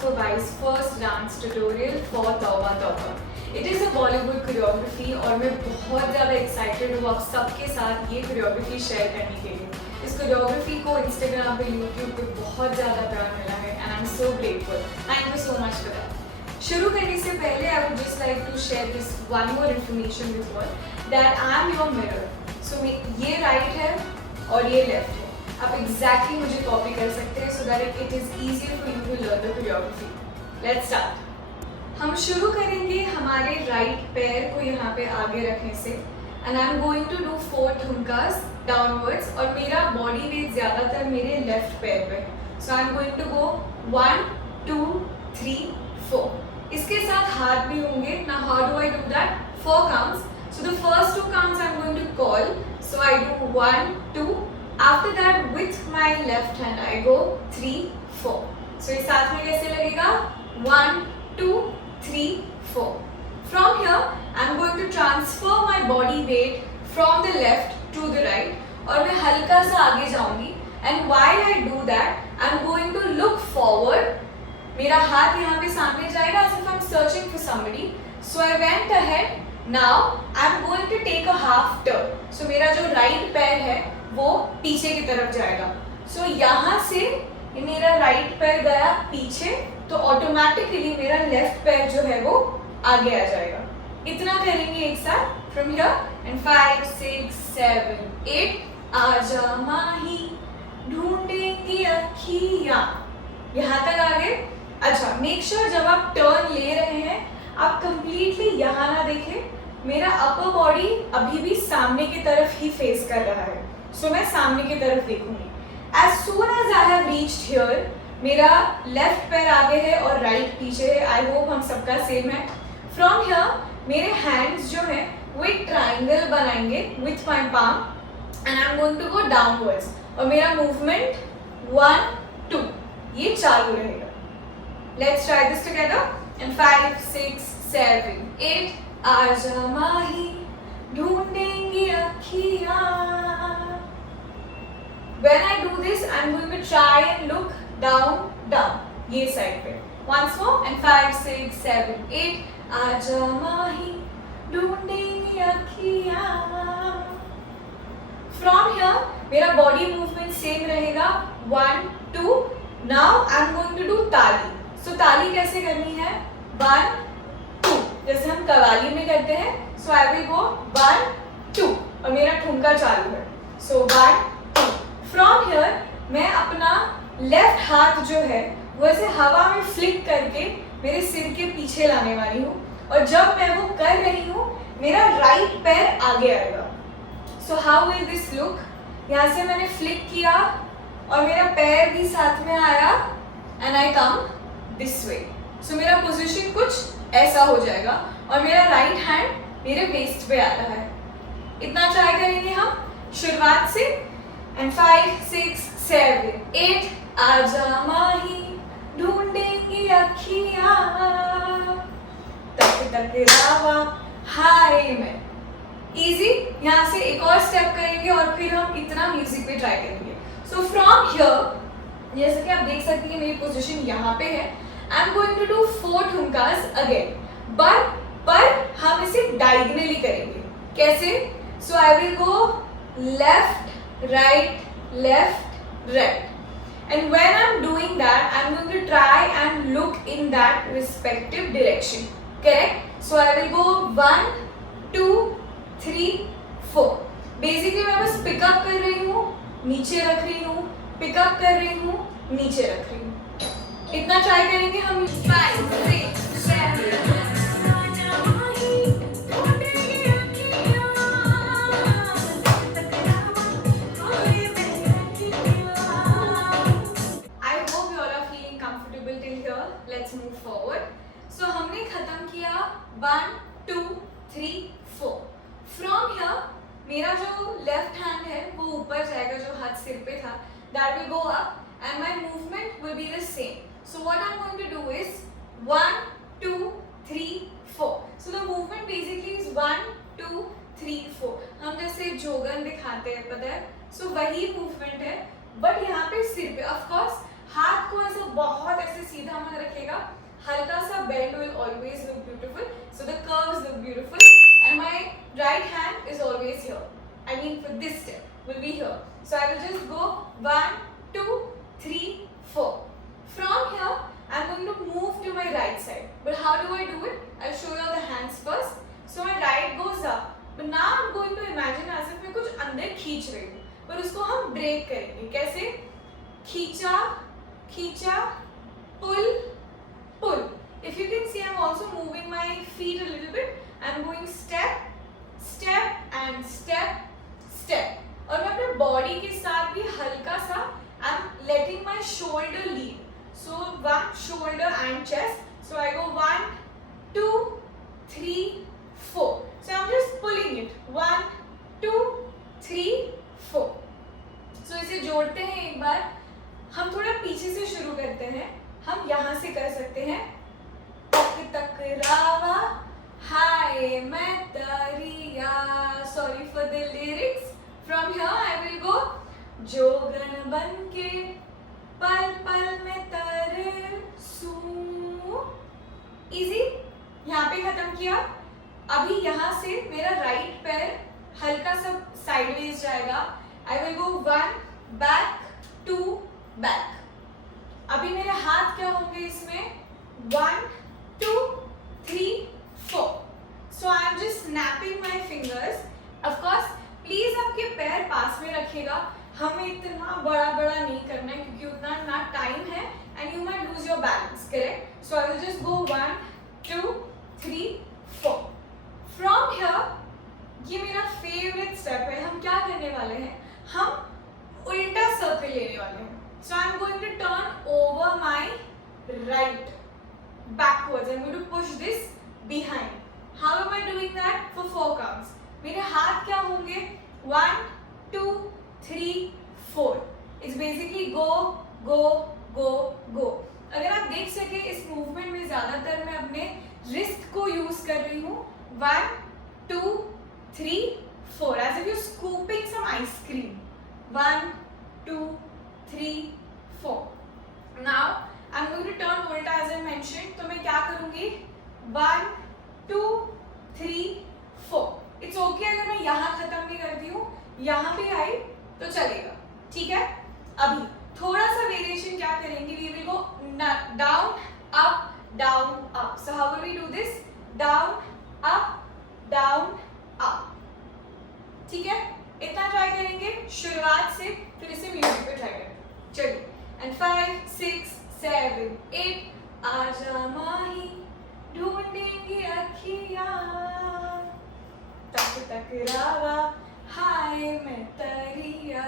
for Bai's first dance tutorial for Tauba Tauba. It is a Bollywood choreography और मैं बहुत ज़्यादा excited हूँ आप सबके साथ ये choreography share करने के लिए. इस choreography को Instagram पे, YouTube पे बहुत ज़्यादा प्यार मिला है and I'm so grateful. Thank you so much for that. शुरू करने से पहले I would just like to share this one more information with you all that I am your mirror. So ये right है और ये left है. आप exactly मुझे copy कर सकते हैं so that it is easier for you to learn the choreography. Let's start. हम शुरू करेंगे हमारे right पैर को यहाँ पे आगे रखने से and I'm going to do 4 ठुमकास downwards और मेरा body weight ज़्यादातर मेरे left पैर पे है. So I'm going to go 1, 2, 3, 4. इसके साथ हाथ भी होंगे. Now how do I do that? 4 counts. So the first 2 counts I'm going to call. So I do 1, 2. After that with my left hand I go 3, 4. So ये साथ में कैसे लगेगा? 1, 2, 3, 4. From here I'm going to transfer my body weight from the left to the right और मैं हल्का सा आगे जाऊंगी. And while I do that I'm going to look forward. मेरा हाथ यहाँ पे सामने जाएगा as if I'm searching for somebody. So I went ahead. Now I'm going to take a half turn. So मेरा जो right पैर है वो पीछे की तरफ जाएगा. So यहाँ से मेरा right पैर गया पीछे तो ऑटोमेटिकली मेरा लेफ्ट पैर जो है वो आगे आ जाएगा. इतना करेंगे एक साथ. From here and 5, 6, 7, 8. आजा माही ढूंढेंगी अखियाँ. यहाँ तक आगे. अच्छा मेक श्योर जब आप टर्न ले रहे हैं आप कंप्लीटली यहाँ ना देखें. मेरा अपर बॉडी अभी भी सामने की तरफ ही फेस कर रहा है. सो मैं सामने की तरफ देखूंगी. As soon as I have reached here मेरा लेफ्ट पैर आगे है और राइट पीछे है. आई होप हम सबका सेम है. फ्रॉम हियर मेरे हैंड्स जो हैं वो एक ट्राइंगल बनाएंगे with my palm and I am going to go downwards और मेरा मूवमेंट 1, 2 ये चालू रहेगा. Let's try this together. And 5, 6, 7, 8. आजा माही ढूंढेंगी अखियाँ. When I do this, I'm going to try and look down, down. ये side पे. Once more. And 5, 6, 7, 8. आजा माही ढूंढेंगी अखियाँ. From here, मेरा body movement same रहेगा. 1, 2. Now I'm going to do ताली. So ताली कैसे करनी है? 1, 2 जैसे हम कव्वाली में करते हैं. So I will go 1, 2 और मेरा ठुमका चालू है. So 1, 2. From here मैं अपना लेफ्ट हाथ जो है वो ऐसे हवा में फ्लिक करके मेरे सिर के पीछे लाने वाली हूँ और जब मैं वो कर रही हूँ मेरा राइट पैर आगे आएगा. So how will this look? यहाँ से मैंने फ्लिक किया और मेरा पैर भी साथ में आया and I come this way. So मेरा पोजीशन कुछ ऐसा हो जाएगा और मेरा राइट हैंड मेरे वेस्ट पे आ रहा है. इतना ट्राई करेंगे हम शुरुआत से. एंड 5, 6, 7, 8. आजा माही ढूंढेंगी अखियाँ तक तक रावा हाय में. इजी. यहाँ से एक और स्टेप करेंगे और फिर हम इतना म्यूजिक पे ट्राई करेंगे. सो फ्रॉम हियर जैसे कि आप देख सकते हैं मेरी पोजीशन यहाँ पे है. I am going to do 4 ठुमकास अगेन पर हम इसे डायगनली करेंगे. कैसे? So I will go left right and when I am doing that I am going to try and look in that respective direction. Correct? So I will go 1, 2, 3, 4. Basically मैं बस pickup कर रही हूँ नीचे रख रही हूँ पिकअप कर रही हूँ नीचे रख रही हूँ. इतना ट्राई करेंगे हम. 5, 6, 7. I hope you all are feeling comfortable till here. Let's move forward. So हमने खत्म किया 1, 2, 3, 4. From here मेरा जो लेफ्ट हैंड है वो ऊपर जाएगा जो हाथ सिर पे था. That will go up and my movement will be the same. So what I'm going to do is 1, 2, 3, 4. So the movement basically is 1, 2, 3, 4. हम जैसे जोगन दिखाते हैं पता है. So वही movement है बट यहाँ पे सिर पे. Of course हाथ को ऐसे बहुत ऐसे सीधा मत रखेगा, हल्का सा bend will always look beautiful, so the curves look beautiful, and my right hand is always here. I mean for this step will be here. So I will just go 1, 2, 3, 4. From here I'm going to move to my right side. But how do I do it? I'll show you the hands first. So my right goes up. But now I'm going to imagine as if मैं कुछ अंदर खींच रही हूँ. पर उसको हम break करेंगे. कैसे? खींचा, खींचा, pull, pull. If you can see, I'm also moving my feet a little bit. I'm going step, step and step, step. और मैं अपने बॉडी के साथ भी हल्का सा I'm letting my shoulder lead. So one shoulder and chest. So I go 1, 2, 3, 4. So I'm just pulling it. 1, 2, 3, 4. So इसे जोड़ते हैं एक बार. हम थोड़ा पीछे से शुरू करते हैं. हम यहाँ से कर सकते हैं. तक तक रावा हाय मैं तरिया. Sorry for the lyrics. From here I will go. जोगन बन के पल पल में तरसू. इजी. यहाँ पे खत्म किया. अभी यहाँ से मेरा राइट पैर हल्का सा साइडवेज जाएगा. आई विल गो 1 बैक 2 बैक. अभी मेरे हाथ क्या होंगे इसमें? 1 2 3 4. सो I am just snapping my fingers. Of course please आपके पैर पास में रखिएगा. हमें इतना बड़ा बड़ा नहीं करना है क्योंकि उतना ना टाइम है and you might lose your balance. Correct. So I will just go 1 2 3 4. From here ये मेरा फेवरेट स्टेप है. हम क्या करने वाले हैं? हम उल्टा सर्कल लेने वाले हैं. So I am going to turn over my right backwards. I'm going to push this behind. How am I doing that? For 4 counts. मेरे हाथ क्या होंगे? 1 2 3 4. It's basically go go go go. अगर आप देख सके इस मूवमेंट में ज्यादातर मैं अपने रिस्ट को यूज कर रही हूँ. 1 2 3 4 as if you're scooping some ice cream. 1 2 3 4. Now I'm going to turn उल्टा as I mentioned. तो मैं क्या करूँगी? 1 2 3 4. It's okay अगर मैं यहाँ खत्म भी करती हूँ, यहाँ पे आई तो चलेगा. ठीक है. अभी थोड़ा सा वेरिएशन क्या करेंगे? We will go down up down up. So how will we do this? Down up ठीक है. इतना ट्राई करेंगे शुरुआत से, फिर इसे म्यूजिक पे ट्राई करेंगे. चलिए. And 5 6 7 8. आजा माही ढूंढेंगे अखियाँ. तक तक रावा हाय मैं तरिया.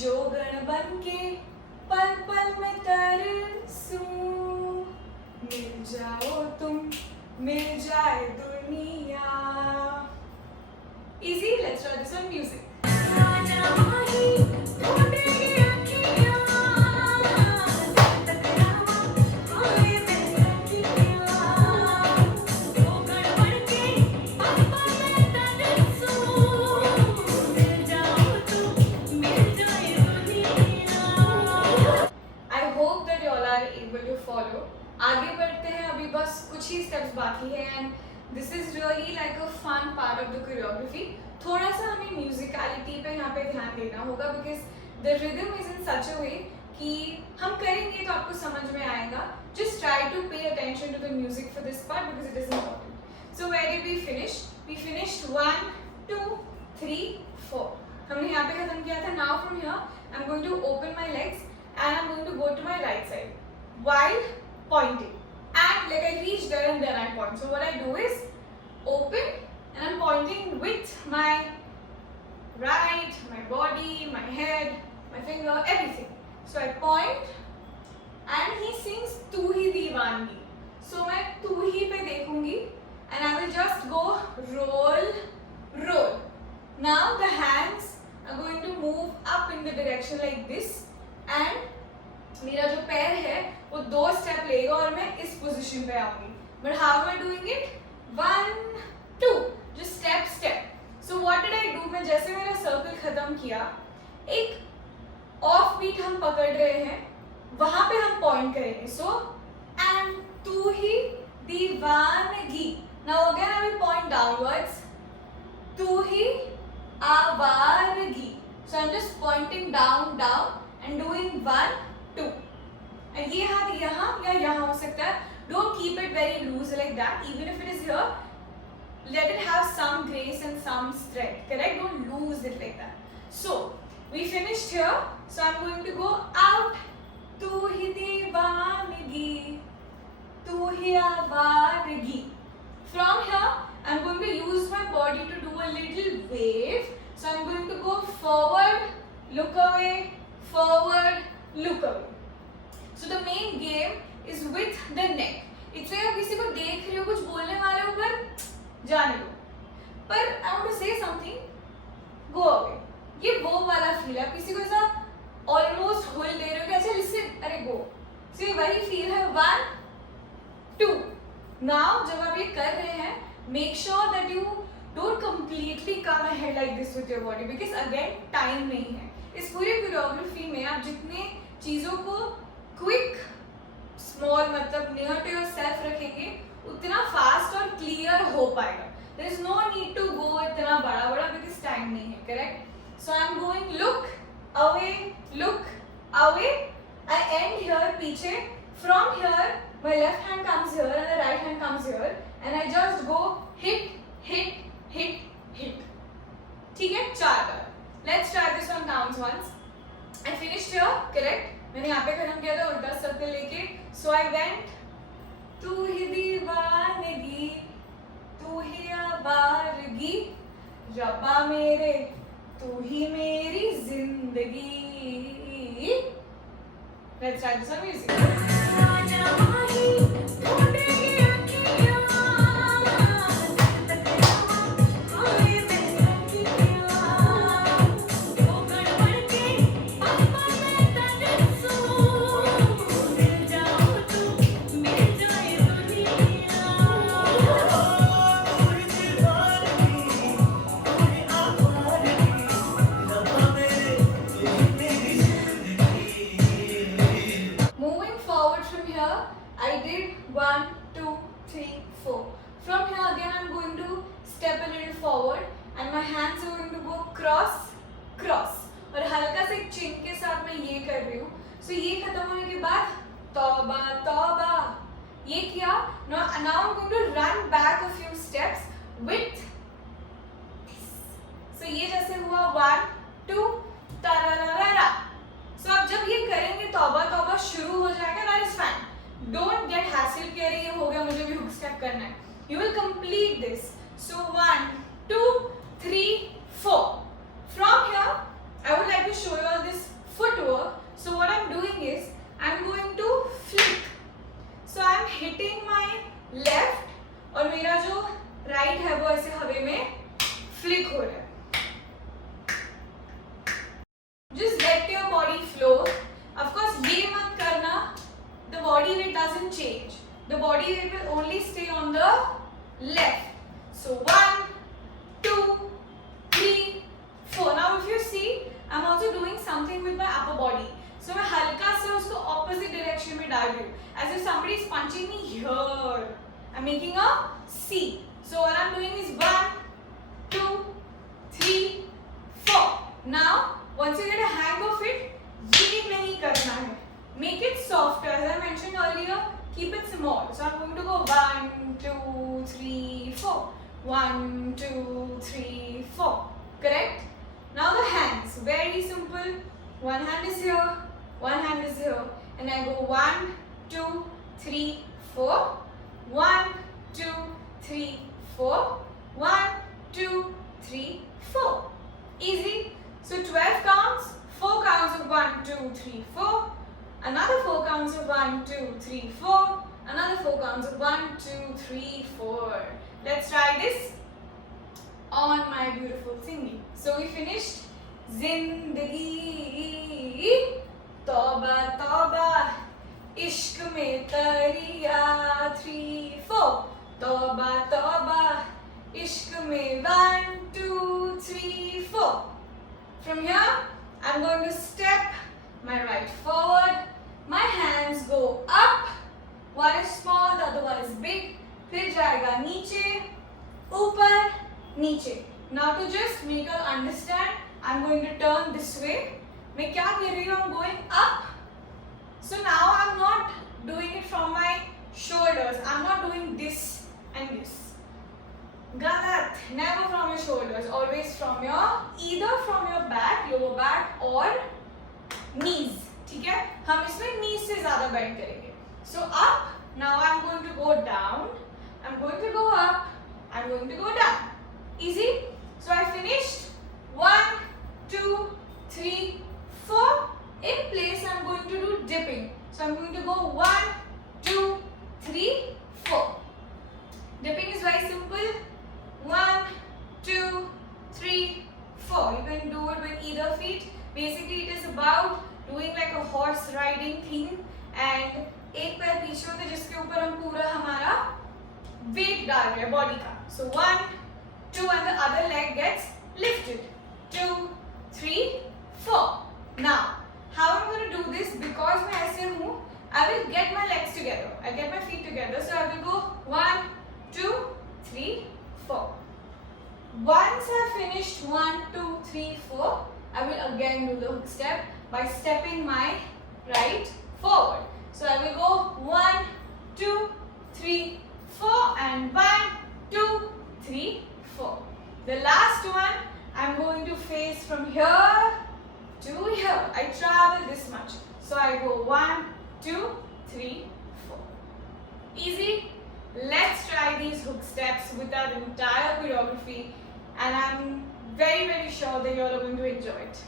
जोगन बन के पल पल में तरसू. मिल जाओ तुम मिल जाए दुनिया. Easy. Let's try this on music. आगे बढ़ते हैं. अभी बस कुछ ही स्टेप्स बाकी है and this is really like a fun part of the choreography. थोड़ा सा हमें म्यूजिकलिटी पे यहाँ पे ध्यान देना होगा because the rhythm is in such a way कि हम करेंगे तो आपको समझ में आएगा. Just try to pay attention to the music for this part because it is important. So where did we finish? We finished 1 2 3 4. हमने यहाँ पे खत्म किया था. Now from here I am going to open my legs and I am going to go to my right side while pointing, and like I reach there and then I point. So what I do is open and I'm pointing with my right, my body, my head, my finger, everything. So I point and he sings तू ही दीवानगी. So मैं तू ही पे देखूंगी and I will just go roll roll. Now the hands are going to move up in the direction like this and मेरा जो पैर है वो 2 स्टेप लेगा और मैं इस पोजीशन पे आऊंगी. But how am I doing it? 1 2 जो step step. So what did I do? मैं जैसे मेरा सर्कल खत्म किया, एक ऑफ ऑफ बीट हम पकड़ रहे हैं, वहां पे हम पॉइंट करेंगे. सो एंड तू ही दीवानगी. Now again I will point downwards. तू ही आवारगी. So I am just pointing down down and doing 1 2. And ये हाथ यहाँ या यहाँ हो सकता है. Don't keep it very loose like that. Even if it is here, let it have some grace and some strength, correct? Don't lose it like that. So we finished here, so I'm going to go out. तू ही दीवानगी, तू ही आवारगी. From here I'm going to use my body to do a little wave. So I'm going to go forward, look away, forward, look away. So the main game is with the neck. इसलिए आप किसी को देख रहे हो, कुछ बोलने वाले हो, पर जाने दो. पर I want to say something, go away. ये वो वाला फील है. किसी को ऐसा ऑलमोस्ट होल दे रहे हो कि अच्छा लिसन, अरे गो. सो ये वही फील है. 1 2. नाउ जब आप ये कर रहे हैं, make sure that you don't completely come ahead like this with your body, because again time नहीं है. इस पूरी कोरियोग्राफी में आप जितने चीजों को क्विक स्मॉल मतलब नियर टू योर सेल्फ रखेंगे, उतना फास्ट और क्लियर हो पाएगा. There is no need to go इतना बड़ा बड़ा, बिकॉज टाइम नहीं है. Correct? So I am going look away, look away. I and here पीछे. From here my left hand comes here and the right hand comes here, and I just go hit hit hit hit. ठीक है? 4 बार. Let's try this on counts once. I finished here, correct? मैंने यहाँ पे खत्म किया था उल्टा circle लेके. So I went. तू ही दीवानगी, तू ही आवारगी, रब्बा मेरे, तू ही मेरी जिंदगी. Let's try this on music. I did 1 2 3 4. From here again I'm going to step a little forward and my hands are going to go cross cross. और हल्का से चिन के साथ मैं ये कर रही हूँ. So ये खत्म होने के बाद तौबा तौबा ये किया. Now I'm going to run back a few steps with this. So ये जैसे हुआ 1 2 तारारारा. So अब जब ये करेंगे तौबा तौबा शुरू हो जाएगा. That is fine. Don't get hassle कि अरे ये हो गया, मुझे भी hook step करना है. You will complete this. So 1 2 3 4. From here, I would like to show you all this footwork. So what I'm doing is I'm going to flick. So I'm hitting my left और मेरा जो right है वो ऐसे हवा में flick हो रहा है. Just let your body flow. Of course ये मत करना. The body weight doesn't change. The body weight will only stay on the left. So 1 2 3 4. Now if you see, I'm also doing something with my upper body. So मैं हल्का से उसको opposite direction में डाल रही हूँ. As if somebody is punching me here. I'm making a C. So what I'm doing is 1 2 3 4. Now once you get a hang of it, ये नहीं करना है. Make it softer. As I mentioned earlier, keep it small. So I'm going to go 1 2 3 4. 1 2 3 4. Correct? Now the hands. Very simple. One hand is here. One hand is here. And I go 1 2 3 4. 1 2 3 4. 1 2 3 4. Easy. So 12 counts. 4 counts of 1 2 3 4. Another 4 counts of 1 2 3 4. Another 4 counts of 1 2 3 4. Let's try this on my beautiful thingy. So we finished. Zindagi तौबा तौबा इश्क में तरिया 3 4. तौबा तौबा इश्क में 1 2 3 4. From here I'm going to step my right forward, my hands go up, one is small, the other one is big, फिर जाएगा नीचे, ऊपर, नीचे. Now to just make you understand, I'm going to turn this way. मैं क्या कर रही हूँ? I'm going up. So now I'm not doing it from my shoulders. I'm not doing this and this. Galat. Never from your shoulders. Always from your either from your back, lower back or knees. ठीक है? हम इसमें knees से ज़्यादा bend करेंगे. So up. Now I'm going to go down. I'm going to go up. I'm going to go down. Easy. So I finished. 1, 2, 3, 4. In place, I'm going to do dipping. So I'm going to go 1, 2, 3, 4. Dipping is very simple. 1, 2, 3, 4. You can do it with either feet. Basically, it is about doing like a horse riding thing. And एक पैर पीछे होता है जिसके ऊपर हम पूरा हमारा weight डाल रहे हैं body का. So 1, 2, and the other leg gets lifted. 2, 3, 4. Now. How I'm going to do this? Because मैं ऐसे हूँ, I will get my legs together. I get my feet together. So I will go 1, 2, 3, 4. Once I finished 1, 2, 3, 4, I will again do the hook step by stepping my right forward. So I will go 1, 2, 3, 4, and 1, 2, 3, 4. The last one, I'm going to face from here to here. I travel this much. So I go 1, 2, 3, 4. Easy. Let's try these hook steps with our entire choreography, and I'm very, very sure that you're all going to enjoy it.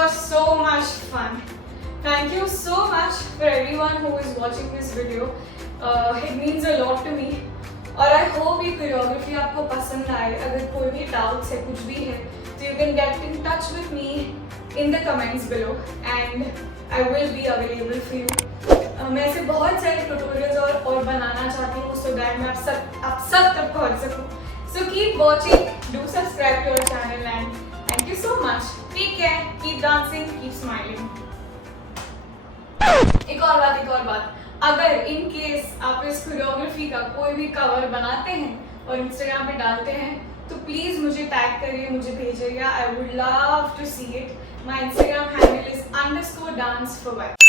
5, so much fun. Thank you so much for everyone who is watching this video. It means a lot to me. और I hope ये choreography आपको पसंद आए. अगर कोई भी doubts है, कुछ भी है, तो you can get in touch with me in the comments below, and I will be available for you. मैं ऐसे बहुत सारे tutorials और बनाना चाहती हूँ, so that मैं आप सब तक पहुँच सकूँ. So keep watching, do subscribe to our channel, and thank you so much. Take care, keep dancing, keep smiling. एक और बात, अगर इन केस आप इस कोरियोग्राफी का कोई भी कवर बनाते हैं और इंस्टाग्राम पे डालते हैं, तो प्लीज मुझे टैग करिए, मुझे भेजिएगा. I would love to see it. My Instagram handle is _dance4y.